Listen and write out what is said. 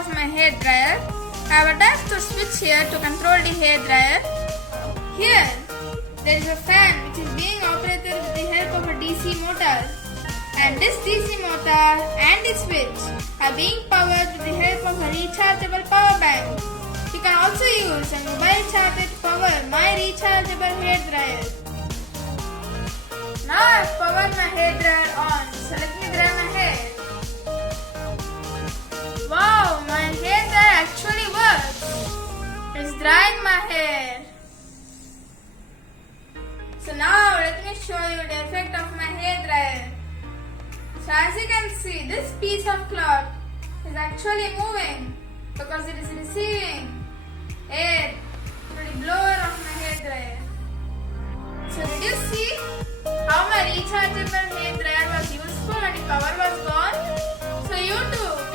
of my hair dryer. I have attached the switch here to control the hair dryer. Here, there is a fan which is being operated with the help of a DC motor. And this DC motor and the switch are being powered with the help of a rechargeable power bank. You can also use a mobile charger to power my rechargeable hair dryer. Now I have powered my hair dryer on, so let me dry my hair. Wow, my hair dryer actually works. It's drying my hair. So now let me show you the effect of my hair dryer. So as you can see, this piece of cloth is actually moving because it is receiving air through the blower of my hair dryer. So did you see how my rechargeable hair dryer was useful when the power was gone? So you too